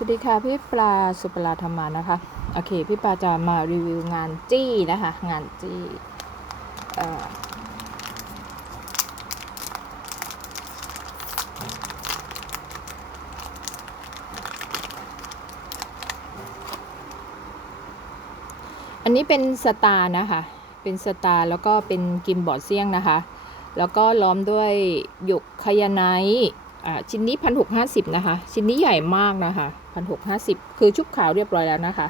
สวัสดีค่ะพี่ปลาสุปลาธรรมานะคะ โอเค พี่ปลาจะมารีวิวงานจี้นะคะ งานจี้เอ่ออันนี้เป็นสตาร์นะคะ เป็นสตาร์แล้วก็เป็นกิมบอร์ดเซียงนะคะ แล้วก็ล้อมด้วยหยกคยาไนท์ ชิ้นนี้พันหกห้าสิบนะคะ ชิ้นนี้ใหญ่มากนะคะพันหกห้าสิบคือชุบขาวเรียบร้อยแล้วนะคะ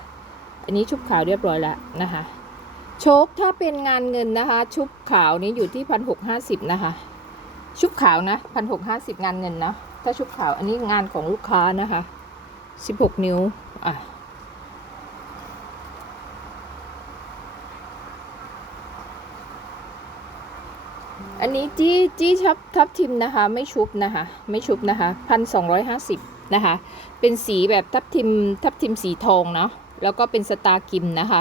อันนี้ชุบขาวเรียบร้อยแล้วนะคะโชคถ้าเป็นงานเงินนะคะ ชุบขาวนี้อยู่ที่พันหกห้าสิบนะคะ ชุบขาวนะพันหกห้าสิบงานเงินนะถ้าชุบขาวอันนี้งานของลูกค้านะคะสิบหกนิ้วอะ อันนี้จี้จี้ทับทับทิมนะคะ ไม่ชุบนะคะ ไม่ชุบนะคะพันสองร้อยห้าสิบนะคะ เป็นสีแบบทับทิมทับทิมสีทองเนาะแล้วก็เป็นสตาร์กิมนะคะ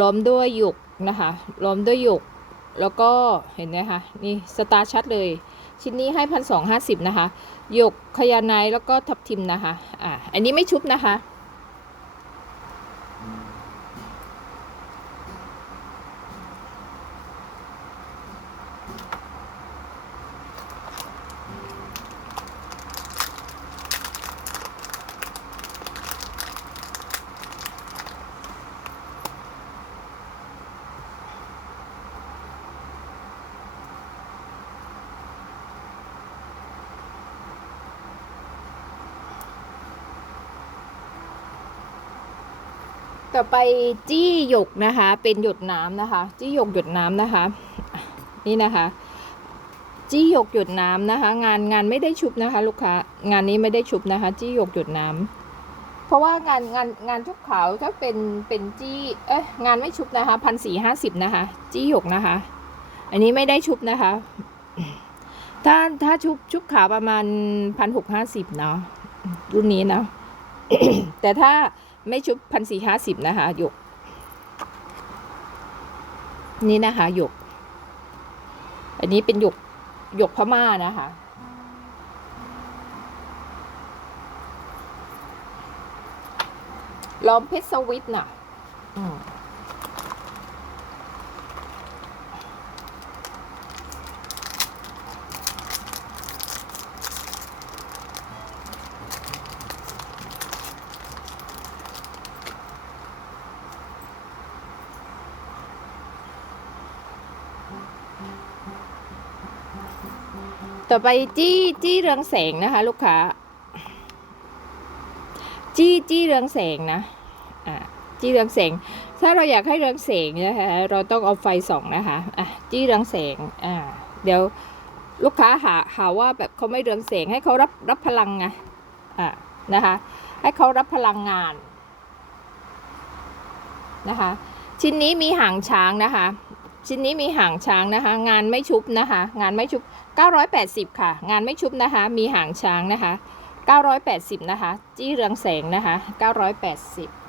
ล้อมด้วยหยกนะคะล้อมด้วยหยก แล้วก็เห็นไหมคะนี่สตาร์ชัดเลย ชิ้นนี้ให้พันสองห้าสิบนะคะหยกขยาไนท์แล้วก็ทับทิมนะคะอ่าอันนี้ไม่ชุบนะคะ ไปจี้หยกนะคะ เป็นหยดน้ำนะคะ จี้หยกหยดน้ำนะคะ นี่นะคะ จี้หยกหยดน้ำนะคะ งานงานไม่ได้ชุบนะคะ ลูกค้างานนี้ไม่ได้ชุบนะคะ จี้หยกหยดน้ำเพราะว่างานงานงานชุบขาวถ้าเป็นเป็นจี้เอ้ยงานไม่ชุบนะคะพันสี่ห้าสิบนะคะ จี้หยกนะคะ อันนี้ไม่ได้ชุบนะคะ ถ้าถ้าชุบชุบขาวประมาณพันหกห้าสิบเนาะรุ่นนี้เนาะแต่ถ้า ไม่ชุบพันสี่ห้าสิบนะคะหยก นี่นะคะหยก อันนี้เป็นหยกหยกพม่านะคะล้อมเพชรสวิตน่ะ อืม ต่อไปจี้จี้เรืองแสงนะคะ ลูกค้า จี้จี้เรืองแสงนะอ่าจี้เรืองแสง ถ้าเราอยากให้เรืองแสงนะคะเราต้องเอาไฟส่องนะคะอะจี้เรืองแสงอ่าเดี๋ยวลูกค้าหาหาว่าแบบเขาไม่เรืองแสงให้เขารับรับพลังไงอ่านะคะ ให้เขารับพลังงานนะคะ ชิ้นนี้มีหางช้างนะคะ ชิ้นนี้มีหางช้างนะคะ งานไม่ชุบนะคะ งานไม่ชุบ 980 ค่ะ งานไม่ชุบนะคะ มีหางช้างนะคะ 980 นะคะ จี้เรืองแสงนะคะ 980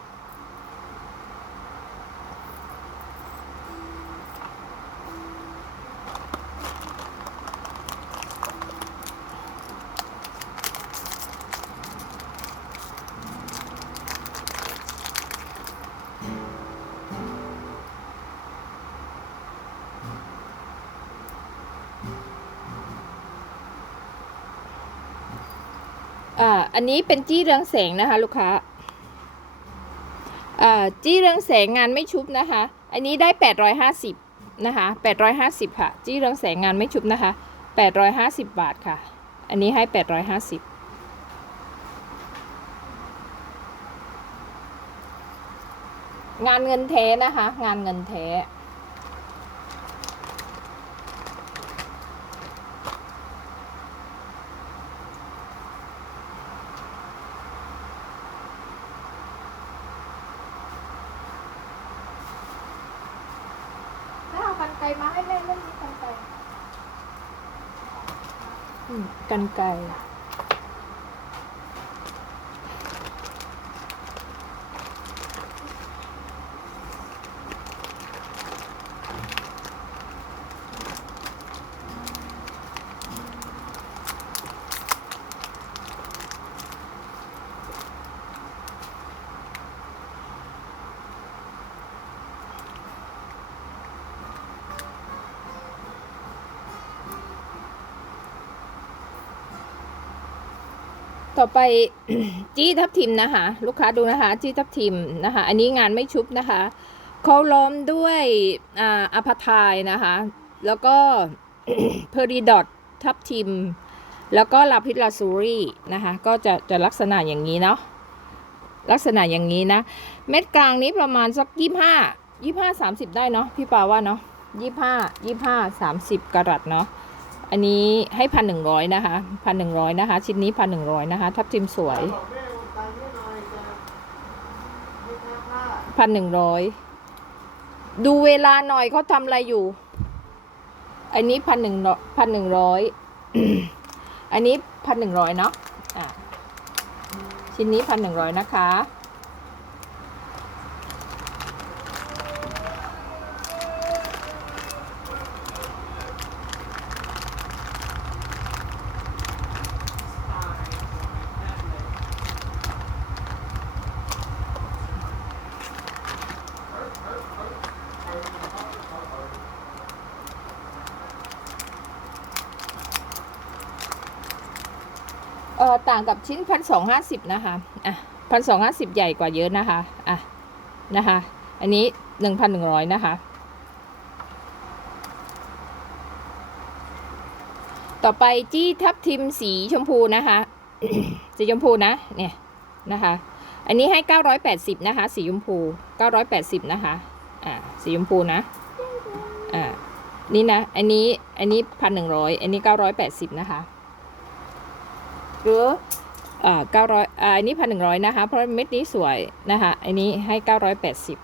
อันนี้เป็นจี้เรืองแสงนะคะ ลูกค้าอ่าจี้เรืองแสงงานไม่ชุบนะคะ อันนี้ได้ 850นะคะ850 ค่ะ จี้เรืองแสงงานไม่ชุบนะคะ 850 บาทค่ะ อันนี้ให้ 850งานเงินแท้นะคะ งานเงินแท้ ถ้าเอากันไกลมาให้แม่เล่นนี้กันไก่อืมกันไก่ ต่อไปจี้ทับทิมนะคะ ลูกค้าดูนะคะ จี้ทับทิมนะคะ อันนี้งานไม่ชุบนะคะเขาล้อมด้วยอ่าอพทายนะคะ แล้วก็เพอริดอททับทิม แล้วก็ลาพิสลาซูรีนะคะ ก็จะจะลักษณะอย่างนี้เนาะลักษณะอย่างนี้นะ เม็ดกลางนี้ประมาณสักยี่ห้ายี่ห้าสามสิบได้เนาะพี่ปาว่าเนาะยี่ห้ายี่ห้าสามสิบกรัตเนาะ อันนี้ให้พันหนึ่งร้อยนะคะพันหนึ่งร้อยนะคะ ชิ้นนี้พันหนึ่งร้อยนะคะ ทับทิมสวยพันหนึ่งร้อยดูเวลาหน่อยเขาทำอะไรอยู่ อันนี้พันหนึ่งพันหนึ่งร้อยอันนี้พันหนึ่งร้อยเนาะอะชิ้นนี้พันหนึ่งร้อยนะคะ ต่างกับชิ้นพันสองห้าสิบนะคะอะพันสองห้าสิบใหญ่กว่าเยอะนะคะอะนะคะ อันนี้หนึ่งพันหนึ่งร้อยนะคะ ต่อไปจี้ทับทิมสีชมพูนะคะสีชมพูนะ เนี่ยนะคะ อันนี้ให้980นะคะ สีชมพู980นะคะ อ่า สีชมพูนะ อ่า นี่นะ อันนี้ อันนี้พันหนึ่งร้อยอันนี้980นะคะ หรืออ่าเก้าร้อยอันนี้พันหนึ่งร้อยนะคะ เพราะเม็ดนี้สวยนะคะ อันนี้ให้เก้าร้อยแปดสิบ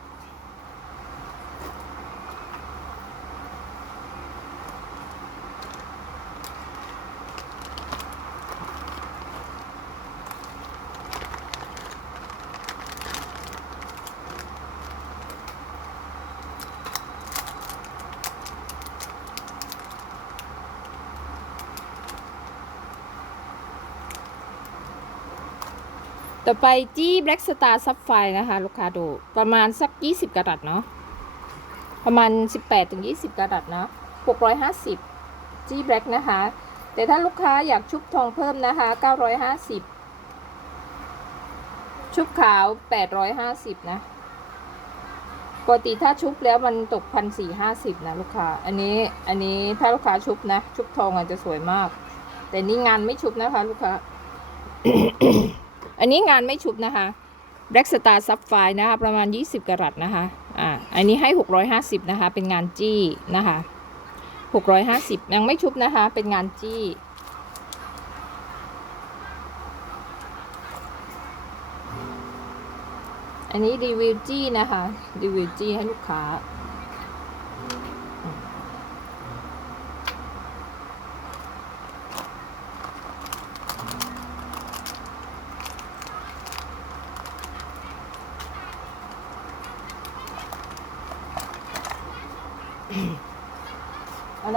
ต่อไปจี้ Black Star Sapphire นะคะ ลูกค้าดูประมาณสัก 20 กระดัตเนาะประมาณ 18ถึง20กระดัตเนาะ650 จี้ Black นะคะ แต่ถ้าลูกค้าอยากชุบทองเพิ่มนะคะ 950 ชุบขาว 850 นะปกติถ้าชุบแล้วมันตกพันสี่ห้าสิบนะลูกค้า อันนี้อันนี้ถ้าลูกค้าชุบนะ ชุบทองอาจจะสวยมาก แต่นี่งานไม่ชุบนะคะ ลูกค้า อันนี้งานไม่ชุบนะคะ Black Star Sapphire นะคะ ประมาณ 20กรัตนะคะ อ่า อันนี้ให้ 650 นะคะ เป็นงานจี้นะคะ 650 ยังไม่ชุบนะคะ เป็นงานจี้อันนี้รีวิวจี้นะคะรีวิวจี้ให้ลูกค้า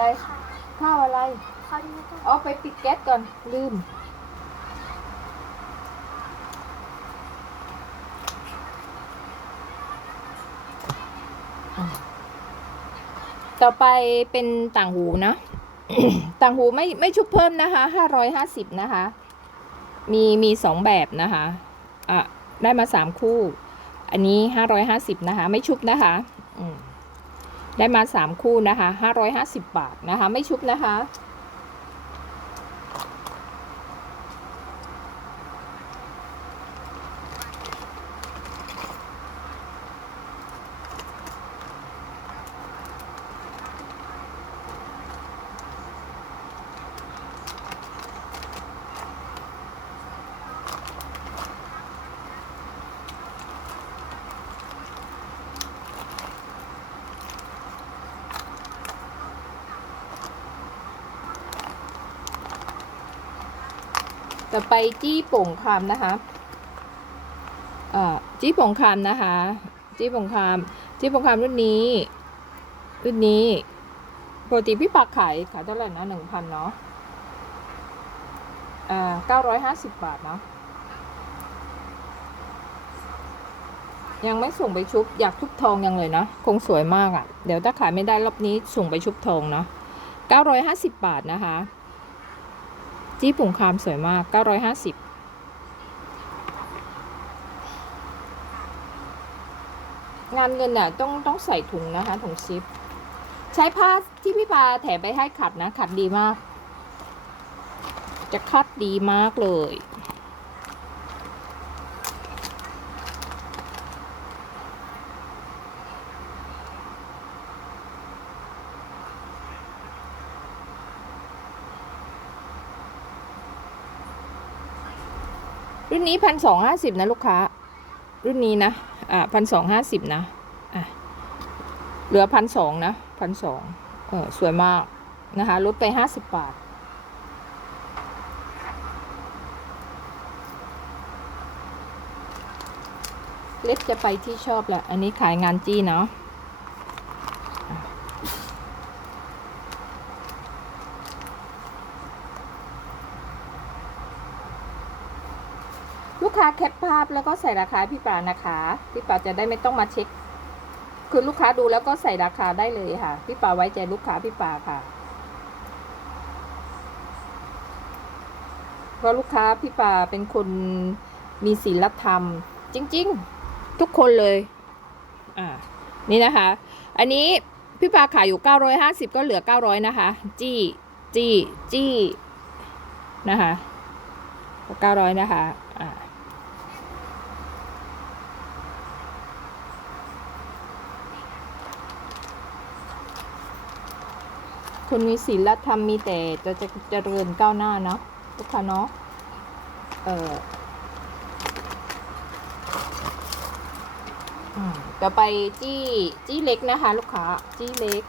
อะไรข้าวอะไรเขาดีนะจ๊ะเอาไปปิดแก๊สก่อนลืมต่อไปเป็นต่างหูนะต่างหูไม่ไม่ชุบเพิ่มนะคะห้าร้อยห้าสิบนะคะ มีมีสองแบบนะคะอะได้มาสามคู่ อันนี้ห้าร้อยห้าสิบนะคะ ไม่ชุบนะคะ อืม ได้มาสามคู่นะคะห้าร้อยห้าสิบบาทนะคะ ไม่ชุบนะคะ ไปจี้ป่งคามนะคะอ่อจี้ป่งคามนะคะจี้ป่งคามจี้ป่งคามรุ่นนี้ รุ่นนี้ปกติพี่ปักขายขายเท่าไหร่นะหนึ่งพันเนาะอ่าเก้าร้อยห้าสิบบาทเนาะยังไม่ส่งไปชุบ อยากชุบทองยังเลยเนาะคงสวยมากอะ่ะ เดี๋ยวถ้าขายไม่ได้รอบนี้ส่งไปชุบทองเนาะเก้าร้อยห้าสิบบาทนะคะ ญี่ปุ่งคามสวยมาก 950งานเงินน่ะต้องต้องใส่ถุงนะคะถุงซิป ใช้ผ้าที่พี่ปาแถมไปให้ขัดนะ ขัดดีมาก จะคัดดีมากเลย นนี้พันสองห้าสิบนะลูกค้า รุ่นนี้นะ อ่าพันสองห้าสิบนะ อะ เหลือพันสองนะพันสองเออสวยมากนะคะ ลดไปห้าสิบบาท เล็บจะไปที่ชอบแหละ อันนี้ขายงานจี้เนาะ ค้าแคปภาพแล้วก็ใส่ราคาพี่ปานะคะพี่ป่าจะได้ไม่ต้องมาเช็ค คือลูกค้าดูแล้วก็ใส่ราคาได้เลยค่ะพี่ป่าไว้ใจลูกค้าพี่ป่าค่ะเพราะลูกค้าพี่ป่าเป็นคนมีศีลธรรม จริง ๆ ทุกคนเลยอ่านี่นะคะ อันนี้พี่ปาขายอยู่ 950 ก็เหลือ 900 นะคะ จี้ จี้ จี้ นะคะ 900 นะคะ อ่า คนมีศีลธรรมมีแต่จะจะเจริญก้าวหน้าเนาะลูกค้าเนาะเอออืมต่อไปจี้จี้เล็กนะคะ ลูกค้าจี้เล็ก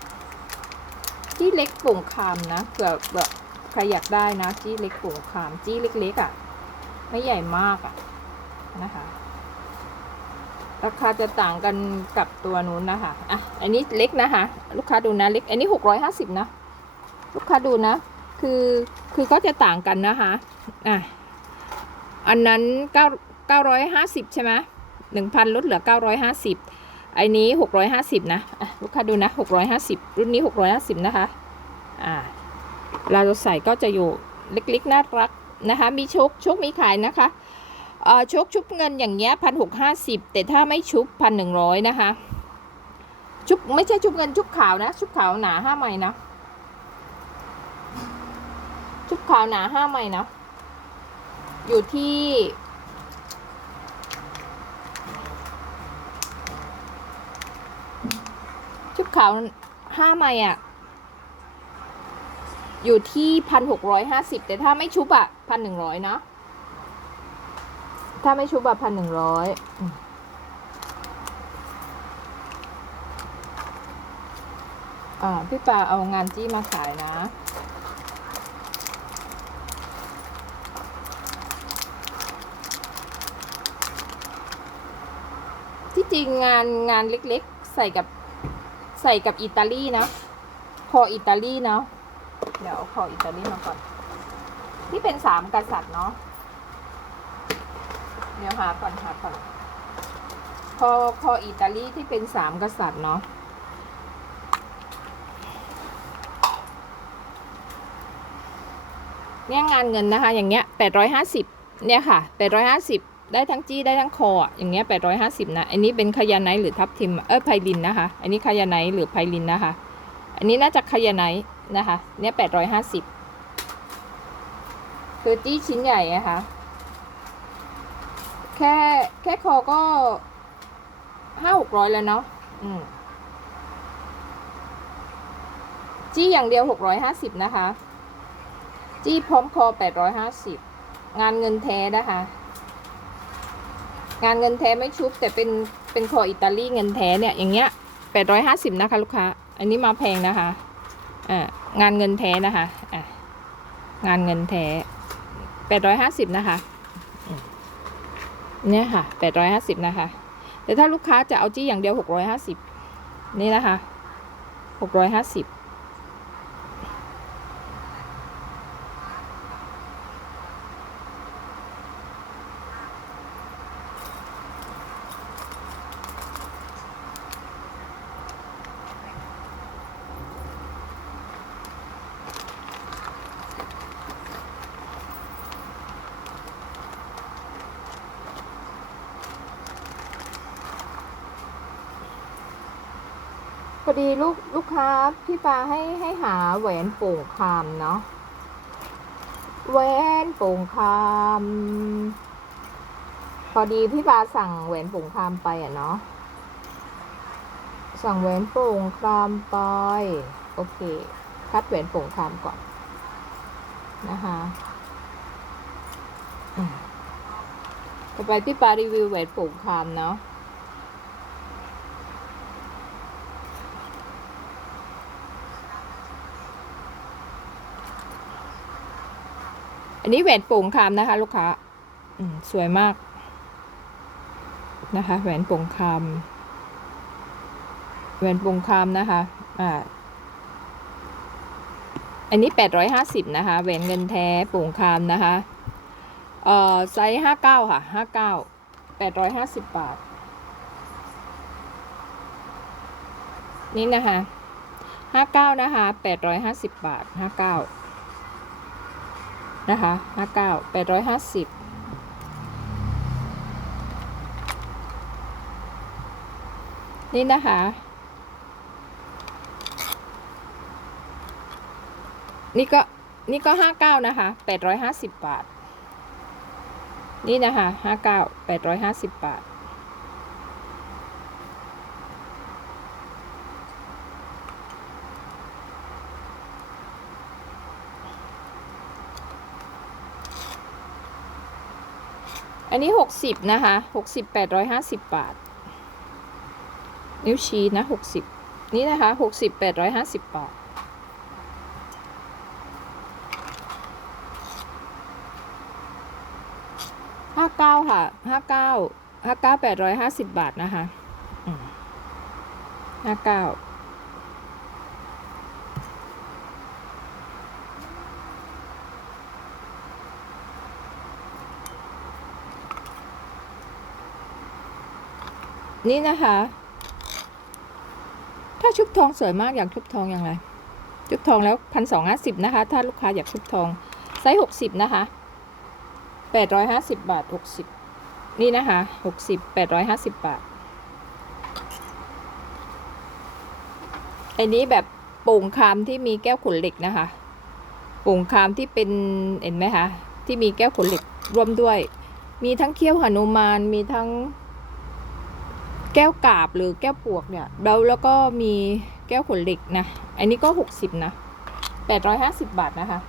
จี้เล็กโป่งคามนะเผื่อแบบใครอยากได้นะ จี้เล็กโป่งคามจี้เล็กๆอะ่ะ ไม่ใหญ่มากอะ่ะนะคะราคาจะต่างกันกับตัวนู้นนะคะ อะ อันนี้เล็กนะคะ ลูกค้าดูนะเล็ก อันนี้หกร้อยห้าสิบนะ ลูกค้าดูนะ คือคือก็จะต่างกันนะคะอะอันนั้นเก้าเก้าร้อยห้าสิบใช่ไหมหนึ่งพันลดเหลือเก้าร้อยห้าสิบอ้นี้หกร้อยห้าสิบนะอะลูกค้าดูนะหกร้อยห้าสิบรุ่นนี้หกร้อยห้าสิบนะคะอ่าเราจะใส่ก็จะอยู่เล็กๆน่ารักนะคะ มีชกชกมีขายนะคะเอ่อชกชุบเงินอย่างเงี้ยพันหกห้าสิบแต่ถ้าไม่ชุบพันหนึ่งร้อยนะคะชุบไม่ใช่ชุบเงินชุบขาวนะ ชุบขาวหนาห้าไม้นะ ชุบขาวหนาห้าไม้นะ อยู่ที่ชุบขาวห้าไม้อะอยู่ที่พันหกร้อยห้าสิบแต่ถ้าไม่ชุบอะพันหนึ่งร้อยนะ ถ้าไม่ชุบอะพันหนึ่งร้อยอ่าพี่ปาเอางานจี้มาขายนะ ที่จริงงานงานเล็กๆ ใส่กับใส่กับอิตาลีนะคออิตาลีเนาะเดี๋ยวเอาคออิตาลีมาก่อน ที่เป็นสามกษัตริย์เนาะเดี๋ยวหาก่อนหาก่อนคอคออิตาลีที่เป็นสามกษัตริย์เนาะเนี่ยงานเงินนะคะ อย่างเงี้ยแปดร้อยห้าสิบเนี่ยค่ะแปดร้อยห้าสิบ ได้ทั้งจี้ได้ทั้งคออย่างเงี้ยแปดร้อยห้าสิบนะ อันนี้เป็นคายาไนหรือทับทิม เออไพลินนะคะ อันนี้คายาไนหรือไพลินนะคะ อันนี้น่าจะคายาไนนะคะ เนี่ยแปดร้อยห้าสิบคือจี้ชิ้นใหญ่อะคะ แค่แค่คอก็ห้าหกร้อยแล้วเนาะ อืม จี้อย่างเดียวหกร้อยห้าสิบนะคะ จี้พร้อมคอ850งานเงินแท้นะคะ งานเงินแท้ไม่ชุบแต่เป็นเป็นคออิตาลีเงินแท้เนี่ยอย่างเงี้ย850นะคะลูกค้า อันนี้มาแพงนะคะอ่างานเงินแท้นะคะอ่างานเงินแท้850นะคะเนี่ยค่ะ850นะคะ แต่ถ้าลูกค้าจะเอาจี้อย่างเดียว650นี่นะคะ650อยห้าสิบ พอดีลูกลูกค้าพี่ปาให้ให้หาแหวนโป่งคามเนาะแหวนโป่งคามพอดีพี่ปาสั่งแหวนโป่งคามไปอะเนาะสั่งแหวนโป่งคามไปโอเค คัดแหวนโป่งคามก่อนนะคะต่อไปพี่ปารีวิวแหวนโป่งคามเนาะ อันนี้แหวนโป่งคามนะคะ ลูกค้าสวยมาก นะคะ แหวนโป่งคามแหวนโป่งคามนะคะอ่าอันนี้แปดร้อยห้าสิบนะคะแหวนเงินแท้โป่งคามนะคะเอ่อไซส์ห้าเก้าค่ะห้าเก้าแปดร้อยห้าสิบบาท นี่นะคะห้าเก้านะคะแปดร้อยห้าสิบบาทห้าเก้า นะคะห้าเก้าแปดร้อยห้าสิบนี่นะคะ นี่ก็ นี่ก็ห้าเก้านะคะแปดร้อยห้าสิบบาท นี่นะคะห้าเก้าแปดร้อยห้าสิบบาท อันนี้หกสิบนะคะหกสิบแปดร้อยห้าสิบบาท นิ้วชี้นะหกสิบนี่นะคะหกสิบแปดร้อยห้าสิบบาทห้าเก้าค่ะห้าเก้าห้าเก้าแปดร้อยห้าสิบบาทนะคะห้าเก้า นี่นะคะ ถ้าชุบทองสวยมากอยากชุบทองอย่างไร ชุบทองแล้วพันสองห้าสิบนะคะ ถ้าลูกค้าอยากชุบทองไซส์หกสิบนะคะแปดร้อยห้าสิบบาทหกสิบนี่นะคะหกสิบแปดร้อยห้าสิบบาทอันนี้แบบโป่งคามที่มีแก้วขนเหล็กนะคะโป่งคามที่เป็นเห็นไหมคะที่มีแก้วขนเหล็กร่วมด้วย มีทั้งเขี้ยวหนุมานมีทั้ง แก้วกาบหรือแก้วปวกเนี่ยแล้วแล้วก็มีแก้วขนเหล็กนะ อันนี้ก็หกสิบนะแปดร้อยห้าสิบบาทนะคะ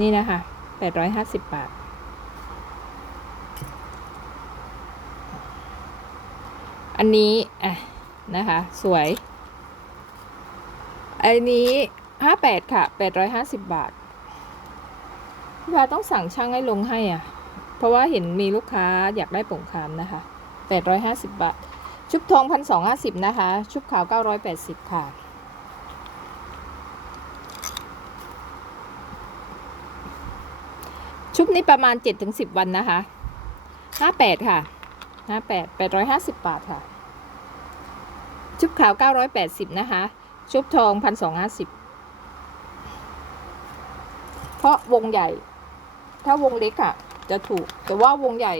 นี่นะคะแปดร้อยห้าสิบบาท อันนี้อะนะคะ สวย อันนี้ห้าแปดค่ะแปดร้อยห้าสิบบาทพี่พาต้องสั่งช่างให้ลงให้อะ เพราะว่าเห็นมีลูกค้าอยากได้ป่งคามนะคะ แปดร้อยห้าสิบบาท ชุบทองพันสองห้าสิบนะคะ ชุบขาวเก้าร้อยแปดสิบค่ะชุบนี้ประมาณ 7-10 วันนะคะ 58 ค่ะ 58 850 บาทค่ะ ชุบขาว 980 นะคะ ชุบทอง 1,250 เพราะวงใหญ่ ถ้าวงเล็กอะ จะถูก แต่ว่าวงใหญ่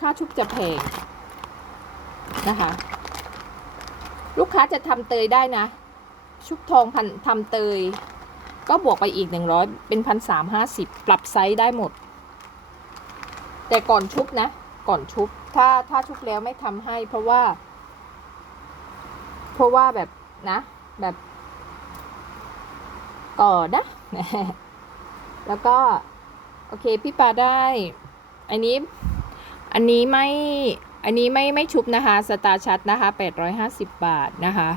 ค่าชุบจะแพง นะคะ ลูกค้าจะทำเตยได้นะ ชุบทองพันทำเตย ก็บวกไปอีกหนึ่งร้อยเป็นพันสามห้าสิบปรับไซส์ได้หมด แต่ก่อนชุบนะ ก่อนชุบ ถ้าถ้าชุบแล้วไม่ทำให้ เพราะว่า เพราะว่าแบบนะ แบบก่อนนะ แล้วก็ โอเค พี่ปาได้ อันนี้ อันนี้ไม่ อันนี้ไม่ไม่ชุบนะคะสตาร์ชัดนะคะแปดร้อยห้าสิบบาทนะคะ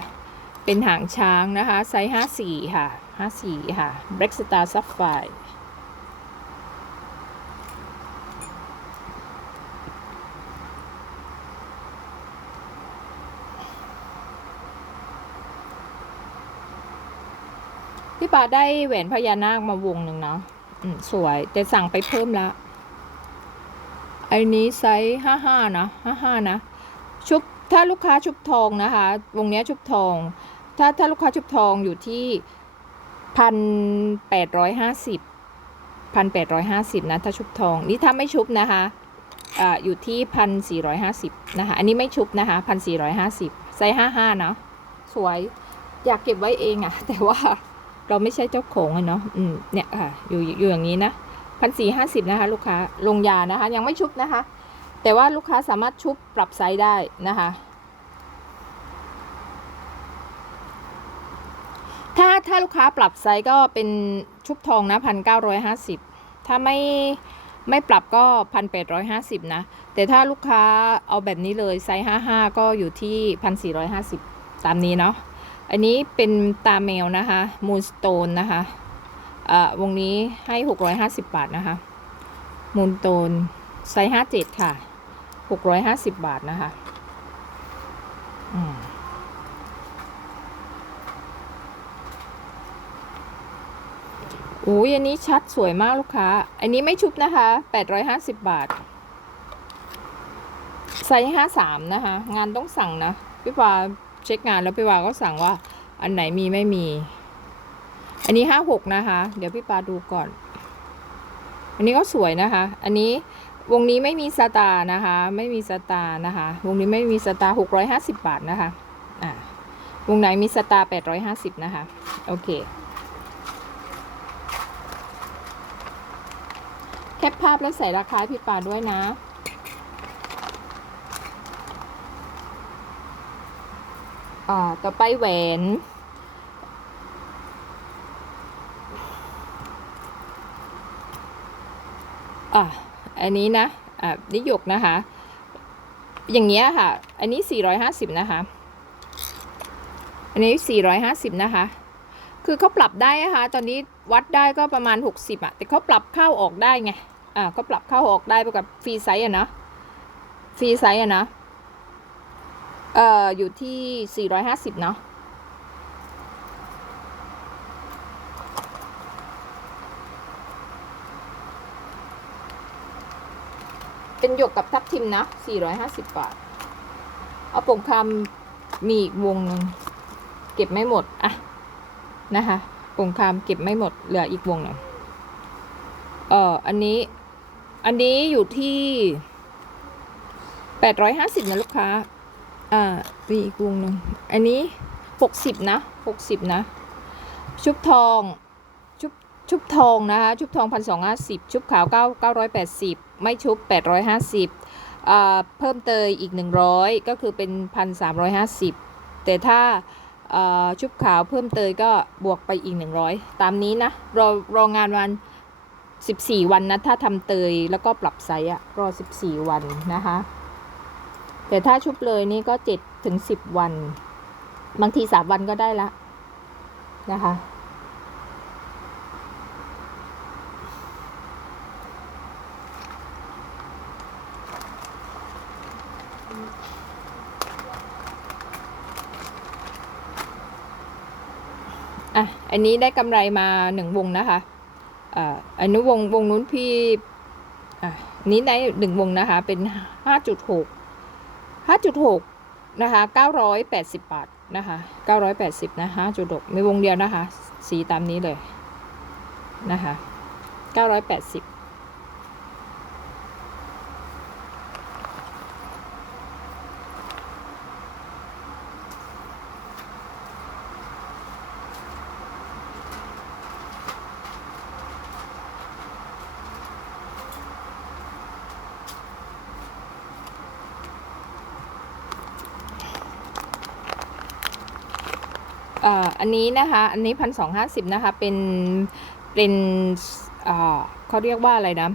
เป็นหางช้างนะคะ ไซส์ห้าสี่ค่ะห้าสี่ค่ะ Black Star Sapphire พี่ปาได้แหวนพญานาคมาวงหนึ่งเนาะสวย แต่สั่งไปเพิ่มและ ไอ้นี้ไซส์ห้าห้านะห้าห้านะชุบถ้าลูกค้าชุบทองนะคะ วงเนี้ยชุบทอง ถ้าถ้าลูกค้าชุบทองอยู่ที่พันแปดร้อยห้าสิบพันแปดร้อยห้าสิบนะถ้าชุบทอง นี่ถ้าไม่ชุบนะคะอ่าอยู่ที่พันสี่ร้อยห้าสิบนะคะ อันนี้ไม่ชุบนะคะพันสี่ร้อยห้าสิบไซส์ห้าห้าเนาะสวยอยากเก็บไว้เองอะแต่ว่าเราไม่ใช่เจ้าของอะเนาะอืมเนี่ยค่ะ อยู่อยู่อย่างนี้นะ พันสี่ห้าสิบนะคะ ลูกค้าลงยานะคะ ยังไม่ชุบนะคะ แต่ว่าลูกค้าสามารถชุบปรับไซส์ได้นะคะ ถ้าถ้าลูกค้าปรับไซส์ก็เป็นชุบทองนะพันเก้าร้อยห้าสิบถ้าไม่ไม่ปรับก็พันแปดร้อยห้าสิบนะ แต่ถ้าลูกค้าเอาแบบนี้เลยไซส์ห้าห้าก็อยู่ที่พันสี่ร้อยห้าสิบตามนี้เนาะอันนี้เป็นตาแมวนะคะมูนสโตนนะคะ วงนี้ให้ 650 บาทนะคะ มูนโตนไซส์57 ค่ะ 650 บาทนะคะอุ้ยอันนี้ชัดสวยมากลูกค้า อันนี้ไม่ชุบนะคะ 850 บาท ไซส์53 นะคะ งานต้องสั่งนะ พี่ปาเช็คงานแล้วพี่ปาก็สั่งว่าอันไหนมีไม่มี อันนี้56นะคะ เดี๋ยวพี่ปาดูก่อน อันนี้ก็สวยนะคะ อันนี้วงนี้ไม่มีสตาร์นะคะ ไม่มีสตาร์นะคะ วงนี้ไม่มีสตาร์650บาทนะคะ อ่าวงไหนมีสตาร์850นะคะ โอเค แคปภาพแล้วใส่ราคาพี่ปาด้วยนะอ่าต่อไปแหวน อะอันนี้นะอะนิยกนะคะ อย่างเงี้ยค่ะ อันนี้ 450 นะคะ อันนี้ 450 นะคะ คือเขาปรับได้นะคะ ตอนนี้วัดได้ก็ประมาณ 60อะแต่เขาปรับเข้าออกได้ไง อ่าเขาปรับเข้าออกได้ไปกับฟรีไซส์อะนะฟรีไซส์อะนะ เอ่อ อยู่ที่ 450 เนาะ เป็นหยกกับทับทิมนะ 450 บาท เอาปงคำมีอีกวงหนึ่งเก็บไม่หมดอะนะคะปงคำเก็บไม่หมดเหลืออีกวงหนึ่งเอ่ออันนี้อันนี้อยู่ที่ 850นะลูกค้า อ่ามีอีกวงหนึ่งอันนี้ 60 นะ 60 นะ ชุบทอง ชุบทองนะคะ ชุบทองพันสองห้าสิบชุบขาวเก้าเก้าร้อยแปดสิบไม่ชุบแปดร้อยห้าสิบอ่าเพิ่มเตยอีกหนึ่งร้อยก็คือเป็นพันสามร้อยห้าสิบแต่ถ้าชุบขาวเพิ่มเตยก็บวกไปอีกหนึ่งร้อยตามนี้นะรอรองานวันสิบสี่วันนะ ถ้าทำเตยแล้วก็ปรับไซส์อะรอสิบสี่วันนะคะ แต่ถ้าชุบเลยนี่ก็เจ็ดถึงสิบวัน บางทีสามวันก็ได้ละนะคะ อะ อันนี้ได้กำไรมาหนึ่งวงนะคะอ่าอันนี้วงวงนู้นพี่อะอันนี้ได้หนึ่งวงนะคะ เป็นห้าจุดหกห้าจุดหกนะคะเก้าร้อยแปดสิบบาทนะคะเก้าร้อยแปดสิบนะห้าจุดหกมีวงเดียวนะคะ สีตามนี้เลยนะคะเก้าร้อยแปดสิบ อันนี้นะคะ อันนี้พันสองห้าสิบนะคะ เป็น เป็นเขาเรียกว่าอะไรนะ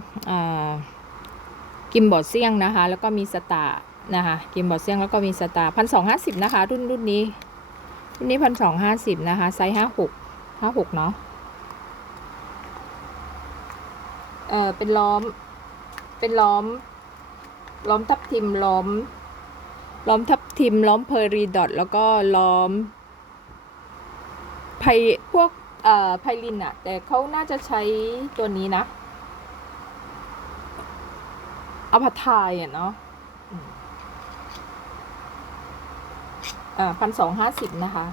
กิมบอร์ดเซียงนะคะ แล้วก็มีสตาร์นะคะกิมบอร์ดเซียงแล้วก็มีสตาร์พันสองห้าสิบนะคะ รุ่นรุ่นนี้ รุ่นนี้พันสองห้าสิบนะคะ ไซส์ห้าหกห้าหกเนาะเออเป็นล้อม เป็นล้อม ล้อมทับทิมล้อม ล้อมทับทิมล้อมเพอรีดอทแล้วก็ล้อม ไพพวกเอ่อไพลินอะแต่เขาน่าจะใช้ตัวนี้นะอพาทายอะเนาะอ่าพันสองห้าสิบนะคะ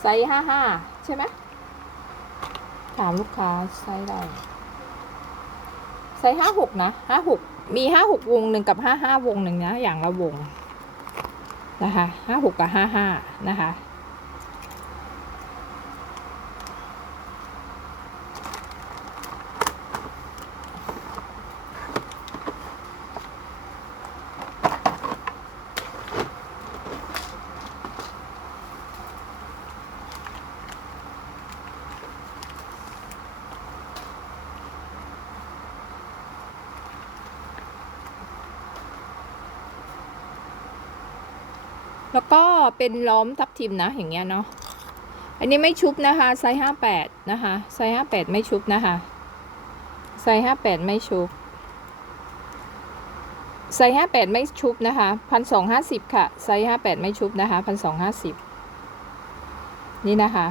ไซส์ห้าห้าใช่ไหมถามลูกค้าไซส์อะไรไซส์ห้าหกนะห้าหกมีห้าหกวงหนึ่งกับห้าห้าวงหนึ่งนะ อย่างละวง นะคะห้าหกกับห้าห้านะคะ แล้วก็ เป็นล้อมทับทิมนะอย่างเงี้ยเนาะอันนี้ไม่ชุบนะคะไซส์ห้าแปดนะคะไซส์ห้าแปดไม่ชุบนะคะไซส์ห้าแปดไม่ชุบไซส์ห้าแปดไม่ชุบนะคะพันสองห้าสิบค่ะไซส์ห้าแปดไม่ชุบนะคะพันสองห้าสิบนี่นะคะ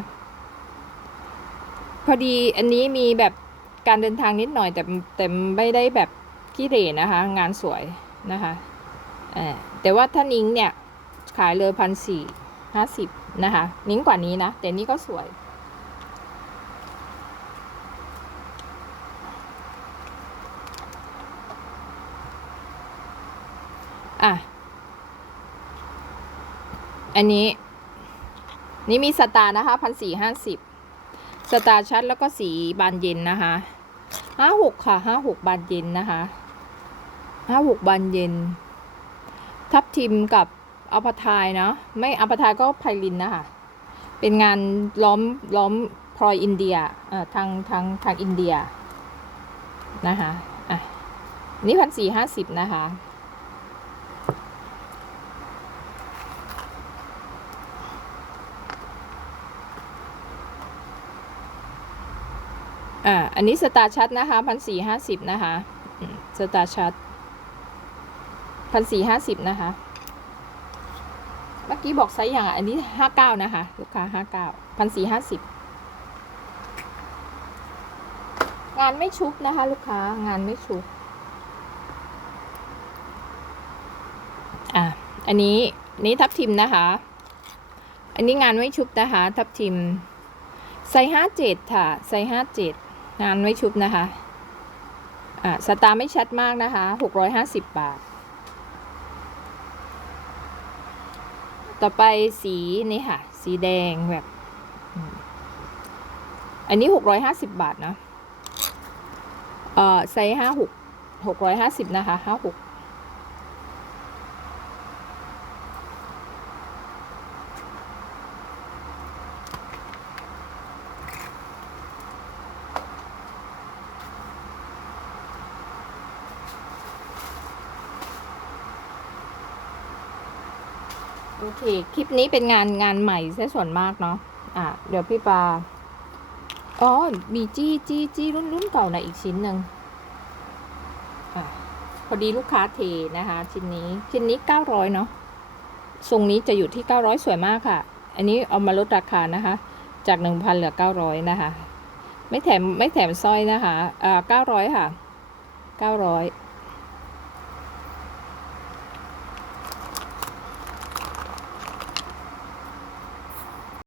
พอดีอันนี้มีแบบการเดินทางนิดหน่อยแต่แต่ไม่ได้แบบขี้เหร่นะคะ งานสวยนะคะแต่ว่าถ้านิ้งเนี่ย ขายเลยพันสี่ห้าสิบนะคะ นิ้งกว่านี้นะ แต่นี่ก็สวย อะ อันนี้ นี่มีสตาร์นะคะพันสี่ห้าสิบสตาร์ชัดแล้วก็สีบานเย็นนะคะห้าหกค่ะห้าหกบานเย็นนะคะห้าหกบานเย็น ทับทิมกับ อัปทายเนาะไม่อัปทายก็ไพลินนะคะเป็นงานล้อมล้อมพลอยอินเดียทางทางทางอินเดียนะคะอะนี่พันสี่ห้าสิบนะคะอ่าอันนี้สตาร์ชัดนะคะพันสี่ห้าสิบนะคะสตาร์ชัดพันสี่ห้าสิบนะคะ กี้บอกไซส์อย่างอันนี้ห้าเก้านะคะ ลูกค้าห้าเก้าพันสี่ห้าสิบงานไม่ชุบนะคะ ลูกค้างานไม่ชุบอะอันนี้นี้ทับทิมนะคะ อันนี้งานไม่ชุบนะคะ ทับทิมไซส์ห้าเจ็ดค่ะไซส์ห้าเจ็ดงานไม่ชุบนะคะอ่าสตาร์ไม่ชัดมากนะคะหกร้อยห้าสิบบาท ต่อไปสีนี่ค่ะ สีแดงแบบ อันนี้หกร้อยห้าสิบบาทนะ เอ่อไซส์ห้าหกหกร้อยห้าสิบนะคะห้าหก เค คลิปนี้เป็นงานงานใหม่ซะส่วนมากเนาะอะเดี๋ยวพี่ปาอ๋อมีจี้จี้จี้รุ่นรุ่นเก่านะอีกชิ้นหนึ่งอะพอดีลูกค้าเทนะคะ ชิ้นนี้ชิ้นนี้เก้าร้อยเนาะทรงนี้จะอยู่ที่เก้าร้อยสวยมากค่ะ อันนี้เอามาลดราคานะคะ จากหนึ่งพันเหลือเก้าร้อยนะคะ ไม่แถมไม่แถมสร้อยนะคะอ่าเก้าร้อยค่ะเก้าร้อย